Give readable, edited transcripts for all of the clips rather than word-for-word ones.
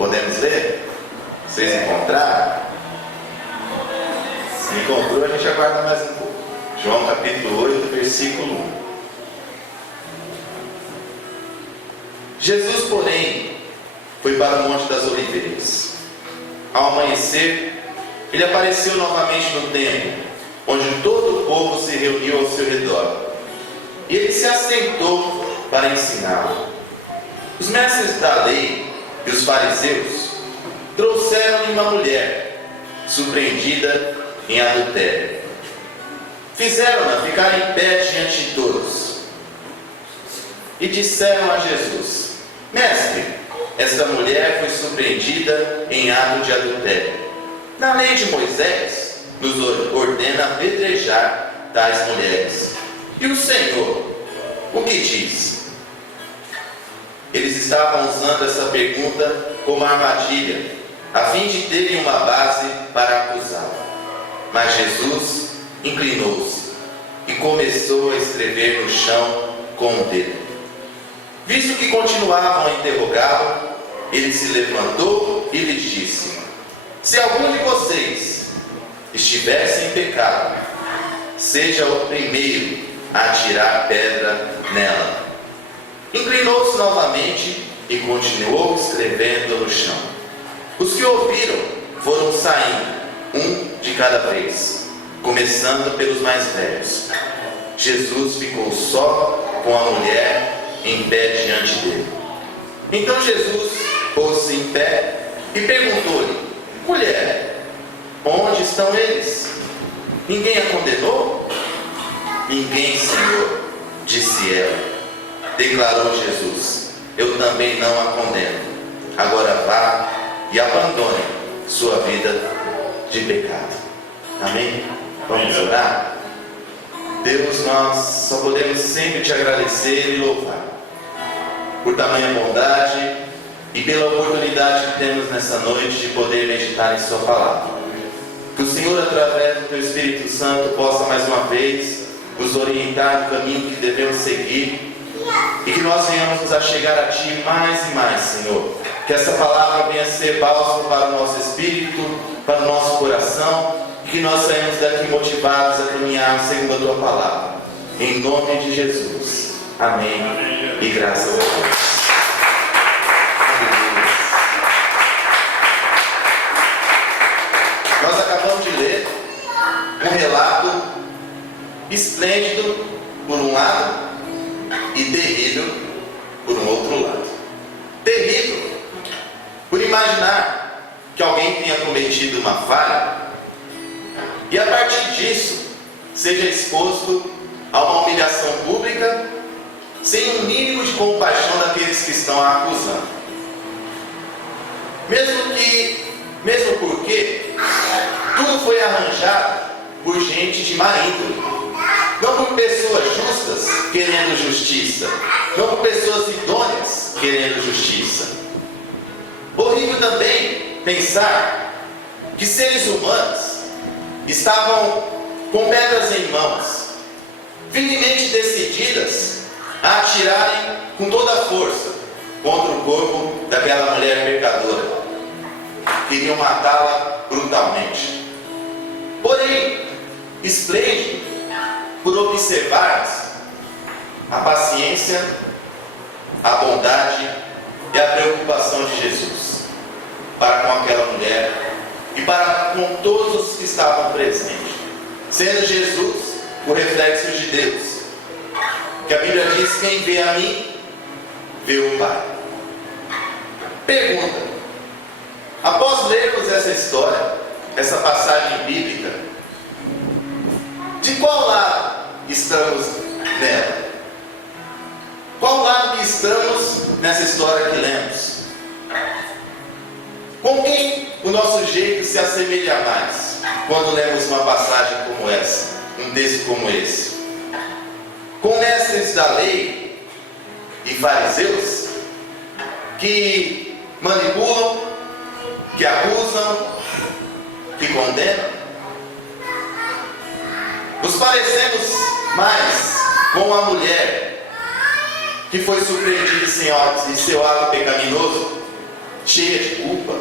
Podemos ler? Vocês encontraram? Se encontrou, a gente aguarda mais um pouco. João capítulo 8, versículo 1. Jesus, porém, foi para o Monte das Oliveiras. Ao amanhecer, ele apareceu novamente no templo, onde todo o povo se reuniu ao seu redor. E ele se assentou para ensiná-lo. Os mestres da lei e os fariseus trouxeram-lhe uma mulher surpreendida em adultério. Fizeram-na ficar em pé diante de todos. E disseram a Jesus: Mestre, esta mulher foi surpreendida em ato de adultério. Na lei de Moisés, nos ordena apedrejar tais mulheres. E o Senhor, o que diz? Eles estavam usando essa pergunta como armadilha, a fim de terem uma base para acusá-lo. Mas Jesus inclinou-se e começou a escrever no chão com o dedo. Visto que continuavam a interrogá-lo, ele se levantou e lhes disse: Se algum de vocês estivesse em pecado, seja o primeiro a atirar pedra nela. Inclinou-se novamente e continuou escrevendo no chão. Os que ouviram foram saindo, um de cada vez, começando pelos mais velhos. Jesus ficou só com a mulher em pé diante dele. Então Jesus pôs-se em pé e perguntou-lhe: Mulher, onde estão eles? Ninguém a condenou? Ninguém, Senhor, disse ela. Declarou Jesus: Eu também não a condeno. Agora vá e abandone sua vida de pecado. Amém? Vamos orar? Deus, nós só podemos sempre te agradecer e louvar por tamanha bondade e pela oportunidade que temos nessa noite de poder meditar em sua palavra. Que o Senhor, através do teu Espírito Santo, possa mais uma vez nos orientar no caminho que devemos seguir e que nós venhamos nos achegar a Ti mais e mais, Senhor. Que essa palavra venha ser bálsamo para o nosso espírito, para o nosso coração, e que nós saímos daqui motivados a caminhar segundo a Tua palavra. Em nome de Jesus. Amém. E graças a Deus. Nós acabamos de ler um relato esplêndido por um lado e terrível por um outro lado. Terrível por imaginar que alguém tenha cometido uma falha e a partir disso seja exposto a uma humilhação pública sem um mínimo de compaixão daqueles que estão a acusando. Mesmo porque tudo foi arranjado por gente de má índole, não por pessoas justas querendo justiça, não por pessoas idôneas querendo justiça. Horrível também pensar que seres humanos estavam com pedras em mãos, firmemente decididas a atirarem com toda a força contra o corpo daquela mulher pecadora. Queriam matá-la brutalmente. Porém, esplêndido por observarmos a paciência, a bondade e a preocupação de Jesus para com aquela mulher e para com todos os que estavam presentes, sendo Jesus o reflexo de Deus, que a Bíblia diz: quem vê a mim, vê o Pai. Pergunta: após lermos essa história, essa passagem bíblica, de qual lado estamos nela? Qual lado que estamos nessa história que lemos? Com quem o nosso jeito se assemelha mais quando lemos uma passagem como essa, um texto como esse? Com mestres da lei e fariseus que manipulam, que acusam, que condenam? Nos parecemos mais com a mulher que foi surpreendida em seu ato pecaminoso, cheia de culpa.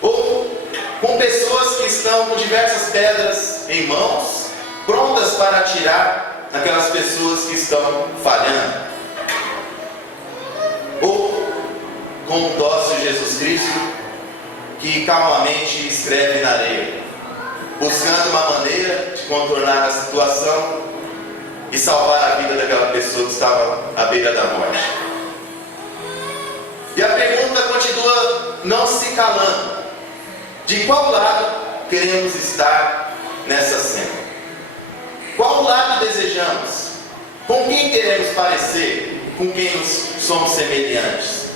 Ou com pessoas que estão com diversas pedras em mãos, prontas para atirar naquelas pessoas que estão falhando. Ou com um dócil Jesus Cristo que calmamente escreve na areia, buscando uma maneira de contornar a situação e salvar a vida daquela pessoa que estava à beira da morte. E a pergunta continua não se calando: de qual lado queremos estar nessa cena? Qual lado desejamos? Com quem queremos parecer? Com quem somos semelhantes?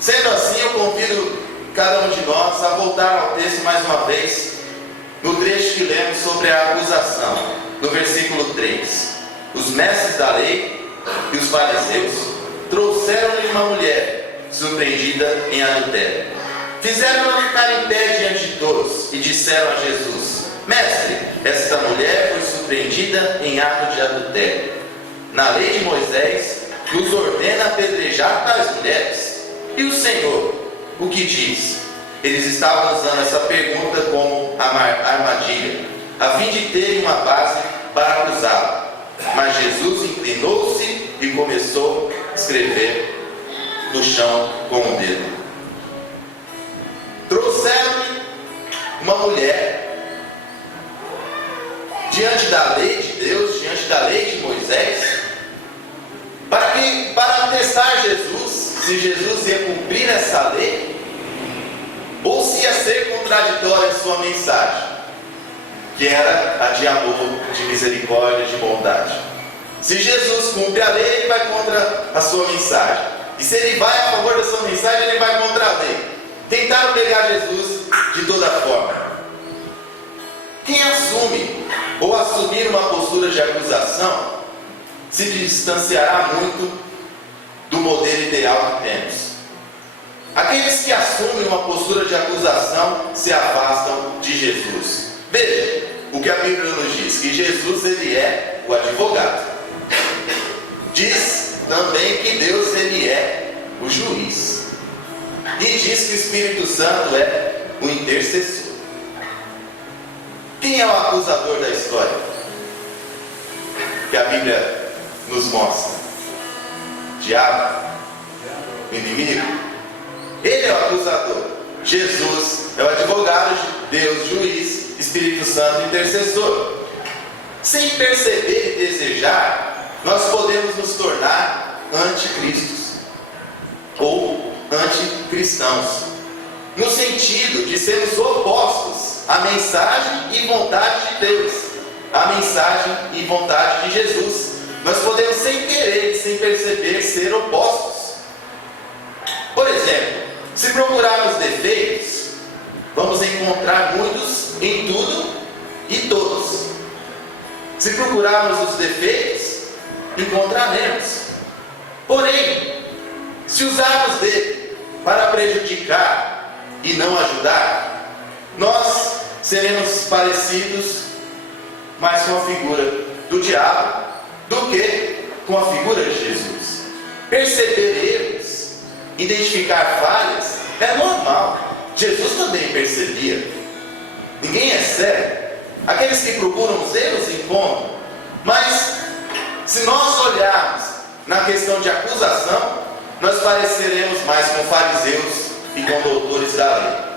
Sendo assim, eu convido cada um de nós a voltar ao texto mais uma vez, no trecho que lemos sobre a acusação, no versículo 3. Os mestres da lei e os fariseus trouxeram-lhe uma mulher surpreendida em adultério. Fizeram-na ficar em pé diante de todos e disseram a Jesus: Mestre, esta mulher foi surpreendida em ato de adultério. Na lei de Moisés nos ordena apedrejar tais mulheres. E o Senhor, o que diz? Eles estavam usando essa pergunta como armadilha, a fim de terem uma base para acusá-lo. Mas Jesus inclinou-se e começou a escrever no chão com o dedo. Trouxeram-lhe uma mulher diante da lei de Deus, diante da lei de Moisés, para testar Jesus, se Jesus ia cumprir essa lei, ou se ia ser contraditória a sua mensagem, que era a de amor, de misericórdia, de bondade. Se Jesus cumpre a lei, ele vai contra a sua mensagem. E se ele vai a favor da sua mensagem, ele vai contra a lei. Tentaram pegar Jesus de toda forma. Quem assume ou assumir uma postura de acusação se distanciará muito do modelo ideal que temos. Aqueles que assumem uma postura de acusação se afastam de Jesus. Veja o que a Bíblia nos diz, que Jesus ele é o advogado. Diz também que Deus ele é o juiz. E diz que o Espírito Santo é o intercessor. Quem é o acusador da história? Que a Bíblia nos mostra. Diabo, o inimigo. Ele é o acusador. Jesus é o advogado, Deus, juiz, Espírito Santo, intercessor. Sem perceber e desejar, nós podemos nos tornar anticristos ou anticristãos, no sentido de sermos opostos à mensagem e vontade de Deus, à mensagem e vontade de Jesus. Nós podemos, sem querer e sem perceber, ser opostos. Por exemplo, se procurarmos defeitos, vamos encontrar muitos em tudo e todos. Se procurarmos os defeitos, encontraremos. Porém, se usarmos dele para prejudicar e não ajudar, nós seremos parecidos mais com a figura do diabo do que com a figura de Jesus. Perceber erros, identificar falhas, é normal. Jesus também percebia. Ninguém é cego. Aqueles que procuram os erros encontram. Mas, se nós olharmos na questão de acusação, nós pareceremos mais com fariseus e com doutores da lei.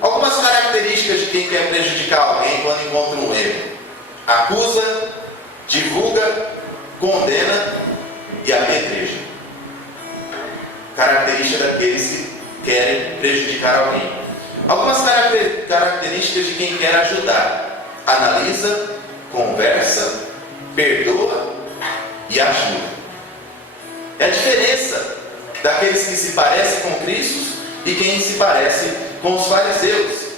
Algumas características de quem quer prejudicar alguém quando encontra um erro: acusa, divulga, condena e apedreja. Característica daqueles que querem prejudicar alguém. Algumas características de quem quer ajudar: analisa, conversa, perdoa e ajuda. É a diferença daqueles que se parecem com Cristo e quem se parece com os fariseus.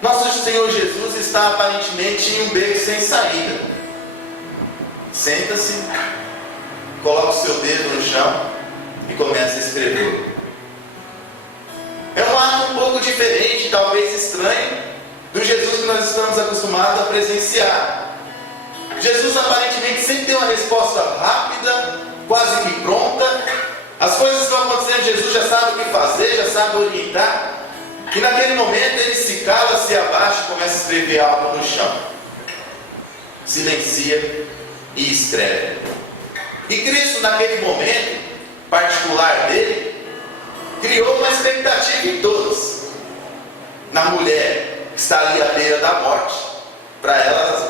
Nosso Senhor Jesus está aparentemente em um beco sem saída. Senta-se, coloca o seu dedo no chão e começa a escrever. É um ato um pouco diferente, talvez estranho, do Jesus que nós estamos acostumados a presenciar. Jesus aparentemente sempre tem uma resposta rápida, quase que pronta, Jesus já sabe o que fazer, já sabe orientar. E naquele momento ele se cala, se abaixa e começa a escrever algo no chão. Silencia e escreve. E Cristo, naquele momento particular dele, criou uma expectativa em todos. Na mulher que está ali à beira da morte. Para ela,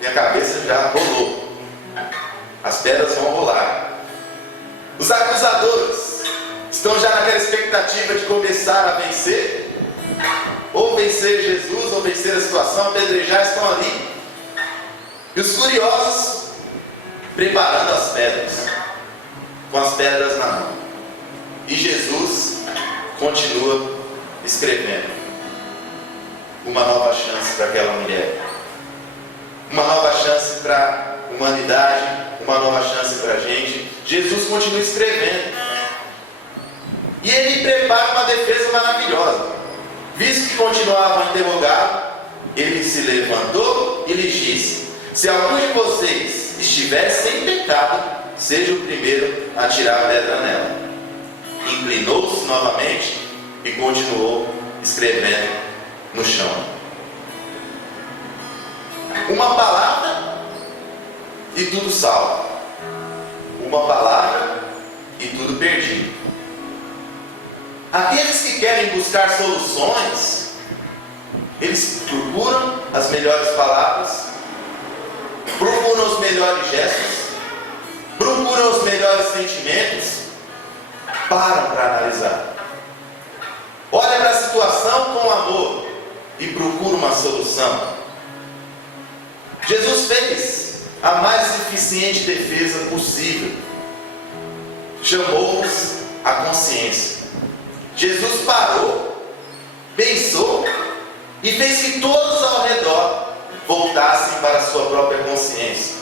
minha cabeça já rolou. As pedras vão rolar. Os acusadores estão já naquela expectativa de começar a vencer. Ou vencer Jesus, ou vencer a situação, apedrejar, estão ali. E os curiosos preparando as pedras, com as pedras na mão. E Jesus continua escrevendo uma nova chance para aquela mulher, uma nova chance para a humanidade, uma nova chance para a gente. Jesus continua escrevendo. E ele prepara uma defesa maravilhosa. Visto que continuavam a interrogá-lo, ele se levantou e lhes disse: se algum de vocês estiver sem pecado, seja o primeiro a tirar a pedra nela. Inclinou-se novamente e continuou escrevendo no chão. Uma palavra e tudo salvo. Uma palavra e tudo perdido. Aqueles que querem buscar soluções, eles procuram as melhores palavras, procuram os melhores gestos, procuram os melhores sentimentos, param para analisar. Olha para a situação com amor e procura uma solução. Jesus fez a mais eficiente defesa possível. Chamou-nos à consciência. Jesus parou, pensou e fez que todos ao redor voltassem para a sua própria consciência.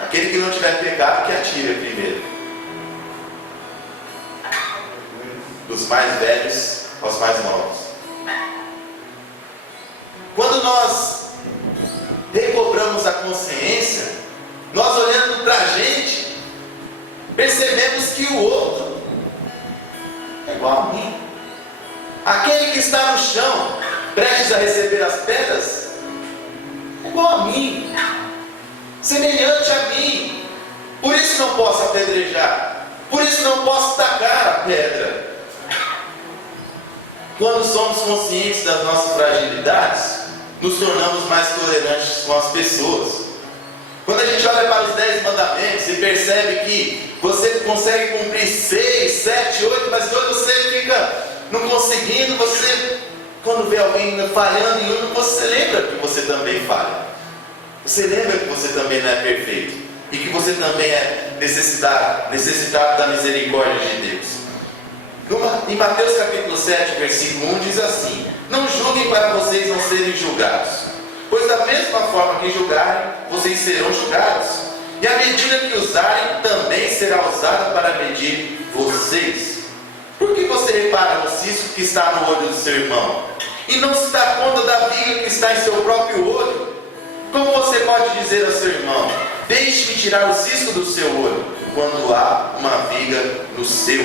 Aquele que não tiver pecado, que atire primeiro. Dos mais velhos aos mais novos. Quando nós recobramos a consciência, nós olhando para a gente, percebemos que o outro é igual a mim. Aquele que está no chão, prestes a receber as pedras, é igual a mim, semelhante a mim. Por isso não posso apedrejar, por isso não posso tacar a pedra. Quando somos conscientes das nossas fragilidades, nos tornamos mais tolerantes com as pessoas. Quando a gente olha para os 10 mandamentos e percebe que você consegue cumprir 6, 7, 8, mas quando você fica não conseguindo, você, quando vê alguém falhando em um, você lembra que você também falha. Você lembra que você também não é perfeito e que você também é necessitado da misericórdia de Deus. Em Mateus capítulo 7, versículo 1 diz assim: não julguem para vocês não serem julgados, pois da mesma forma que julgarem, vocês serão julgados, e a medida que usarem também será usada para medir vocês. Por que você repara no cisco que está no olho do seu irmão, e não se dá conta da viga que está em seu próprio olho? Como você pode dizer ao seu irmão: deixe-me tirar o cisco do seu olho, quando há uma viga no seu?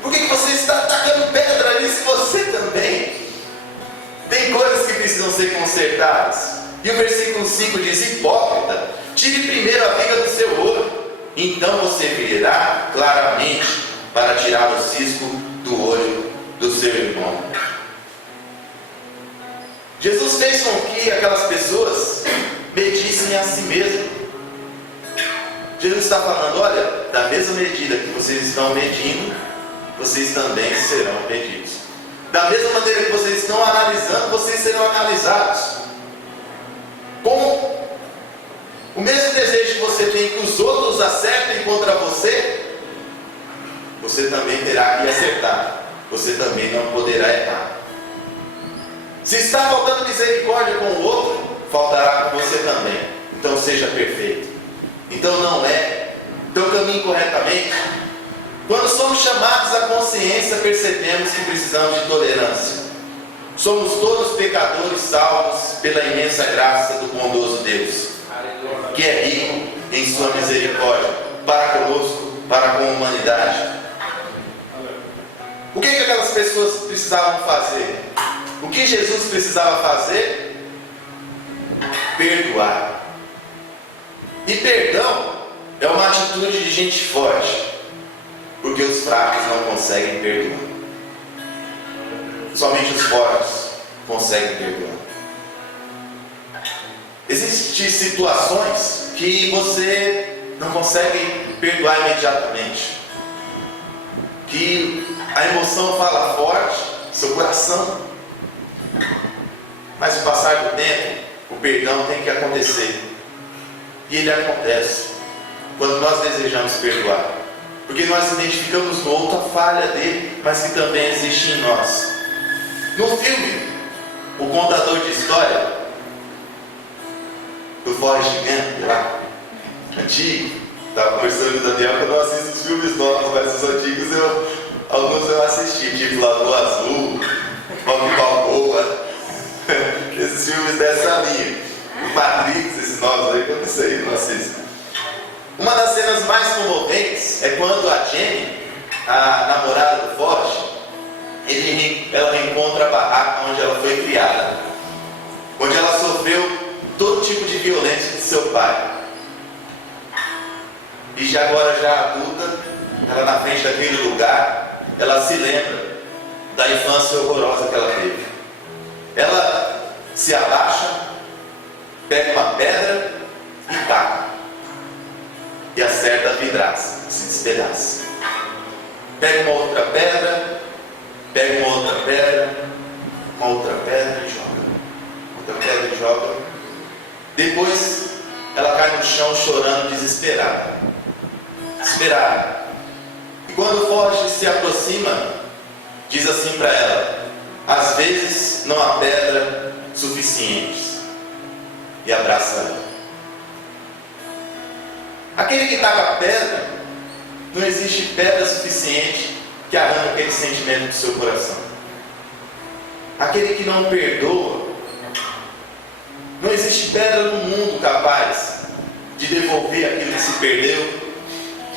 Por que você está atacando pedra ali se você também tem coisas que precisam ser consertadas? E o versículo 5 diz: hipócrita, tire primeiro a viga do seu olho, então você virá claramente para tirar o cisco do olho do seu irmão. Jesus fez com que aquelas pessoas medissem a si mesmo. Jesus está falando: olha, da mesma medida que vocês estão medindo, vocês também serão medidos. Da mesma maneira que vocês estão analisando, vocês serão analisados. Com o mesmo desejo que você tem que os outros acertem contra você, você também terá que acertar. Você também não poderá errar. Se está faltando misericórdia com o outro, faltará com você também. Então seja perfeito. Então não é. Então caminhe corretamente. Quando somos chamados à consciência, percebemos que precisamos de tolerância. Somos todos pecadores salvos pela imensa graça do bondoso Deus, que é rico em sua misericórdia. para conosco, para com a humanidade. O que aquelas pessoas precisavam fazer? O que Jesus precisava fazer? Perdoar. E perdão é uma atitude de gente forte, porque os fracos não conseguem perdoar. Somente os fortes conseguem perdoar. Existem situações que você não consegue perdoar imediatamente, que a emoção fala forte, seu coração, mas com o passar do tempo, o perdão tem que acontecer. E ele acontece quando nós desejamos perdoar, porque nós identificamos no outro a falha dele, mas que também existe em nós. No filme O Contador de História, do Forrest Gump, lá, antigo, estava conversando com o Daniel que eu não assisto os filmes novos, mas os antigos alguns eu assisti, tipo Lagoa Azul, Rock Balboa, esses filmes dessa linha. Matrix, esses novos aí que eu não sei, não assisto. Uma das cenas mais comoventes é quando a Jenny, a namorada do Forrest, ela reencontra a barraca onde ela foi criada, onde ela sofreu todo tipo de violência de seu pai. E já agora, já adulta, ela na frente daquele lugar, ela se lembra da infância horrorosa que ela teve. Ela se abaixa, pega uma pedra e taca, e acerta a vidraça, se despedaça. Pega uma outra pedra, pega uma outra pedra e joga. Outra pedra e joga. Depois ela cai no chão chorando, desesperada. E quando o Forrest se aproxima, diz assim para ela: às vezes não há pedra suficiente. E abraça ela. Aquele que taca a pedra, não existe pedra suficiente que arranque aquele sentimento do seu coração. Aquele que não perdoa, não existe pedra no mundo capaz de devolver aquilo que se perdeu,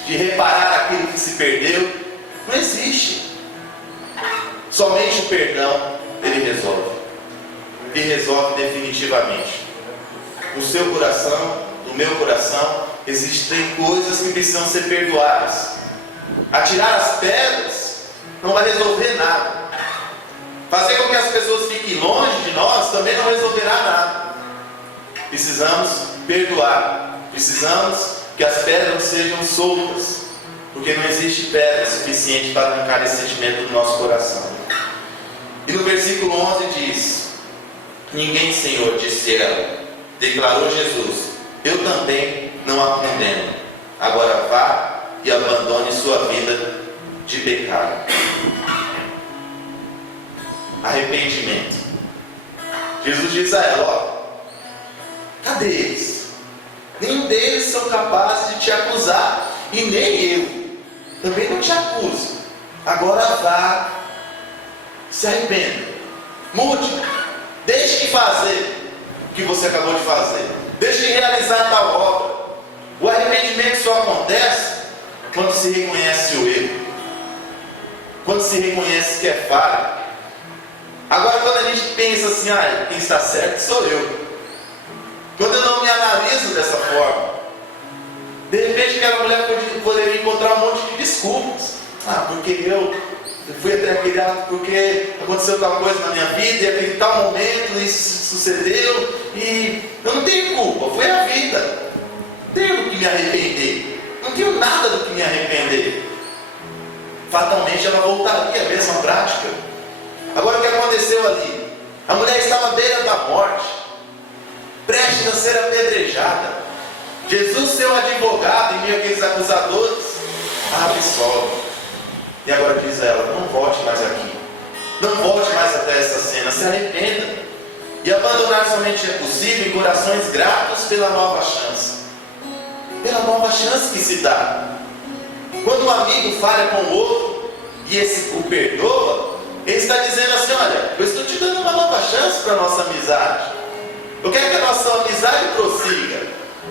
de reparar aquilo que se perdeu. Não existe. Somente o perdão, ele resolve. E resolve definitivamente. No seu coração, no meu coração, existem coisas que precisam ser perdoadas. Atirar as pedras não vai resolver nada. Fazer com que as pessoas fiquem longe de nós também não resolverá nada. Precisamos perdoar. Precisamos que as pedras sejam soltas, porque não existe pedra suficiente para arrancar esse sentimento do nosso coração. E no versículo 11 diz: ninguém, Senhor, disse ela. Declarou Jesus: eu também não a condeno. Agora vá e abandone sua vida de pecado. Arrependimento. Jesus diz a ela: ó, cadê eles? Nenhum deles são capazes de te acusar, e nem eu também não te acuso. Agora vá, se arrependa, mude, deixe de fazer o que você acabou de fazer, deixe de realizar tal obra. O arrependimento só acontece quando se reconhece o erro, quando se reconhece que é falha. Agora, quando a gente pensa assim: quem está certo sou eu, quando eu não me analiso dessa forma, de repente aquela mulher poderia encontrar um monte de desculpas. Porque eu fui até aquele ato, porque aconteceu tal coisa na minha vida, e aquele tal momento isso sucedeu, e eu não tenho culpa, foi a vida. Tenho do que me arrepender, não tenho nada do que me arrepender. Fatalmente ela voltaria à mesma prática. Agora, o que aconteceu ali? A mulher estava à beira da morte, prestes a ser apedrejada. Jesus, seu advogado, em meio àqueles acusadores, absolve. E agora diz a ela: não volte mais aqui, não volte mais até essa cena, se arrependa. E abandonar somente é possível em corações gratos pela nova chance. Pela nova chance que se dá. Quando um amigo falha com o outro e esse o perdoa, ele está dizendo assim: olha, eu estou te dando uma nova chance para a nossa amizade. Eu quero que a nossa amizade prossiga.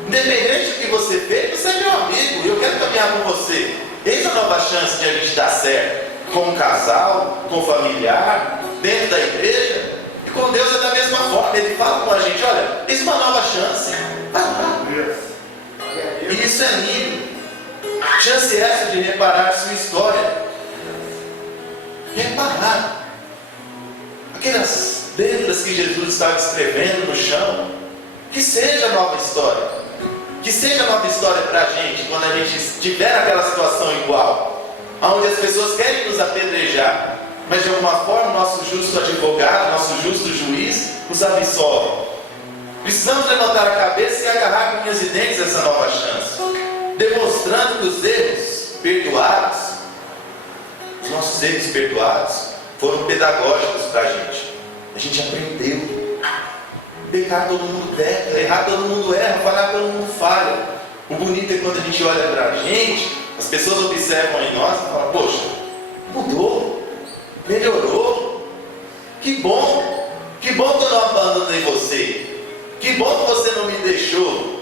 Independente do que você fez, você é meu amigo, eu quero caminhar com você. Eis a nova chance de a gente dar certo, com um casal, com um familiar, dentro da igreja. E com Deus é da mesma forma. Ele fala com a gente: olha, eis uma nova chance. Vai lá. E isso é lindo. Chance essa de reparar sua história. Reparar aquelas letras que Jesus estava escrevendo no chão. Que seja nova história. Que seja nova história para a gente, quando a gente estiver naquela situação igual, onde as pessoas querem nos apedrejar, mas de alguma forma nosso justo advogado, nosso justo juiz nos absolve. Precisamos levantar a cabeça e agarrar com unhas e dentes essa nova chance, demonstrando que os erros perdoados, os nossos erros perdoados, foram pedagógicos para a gente. A gente aprendeu. Pecar todo mundo peca, errar todo mundo erra, falhar todo mundo falha. O bonito é quando a gente olha para a gente, as pessoas observam em nós e falam: poxa, mudou, melhorou, que bom que eu não abandonei você, que bom que você não me deixou,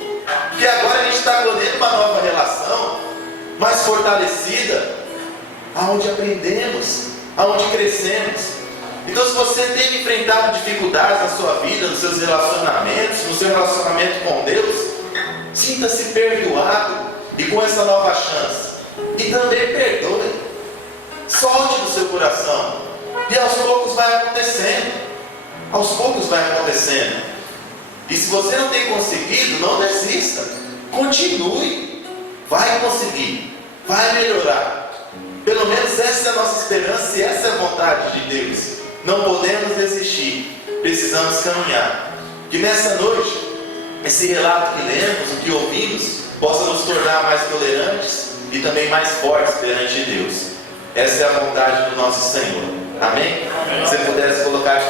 porque agora a gente está colhendo uma nova relação, mais fortalecida, aonde aprendemos, aonde crescemos. Então, se você tem enfrentado dificuldades na sua vida, nos seus relacionamentos, no seu relacionamento com Deus, sinta-se perdoado e com essa nova chance. E também perdoe. Solte do seu coração. E aos poucos vai acontecendo. Aos poucos vai acontecendo. E se você não tem conseguido, não desista. Continue. Vai conseguir. Vai melhorar. Pelo menos essa é a nossa esperança e essa é a vontade de Deus. Não podemos desistir, precisamos caminhar. Que nessa noite, esse relato que lemos, o que ouvimos, possa nos tornar mais tolerantes e também mais fortes perante Deus. Essa é a vontade do nosso Senhor. Amém? Se você pudesse colocar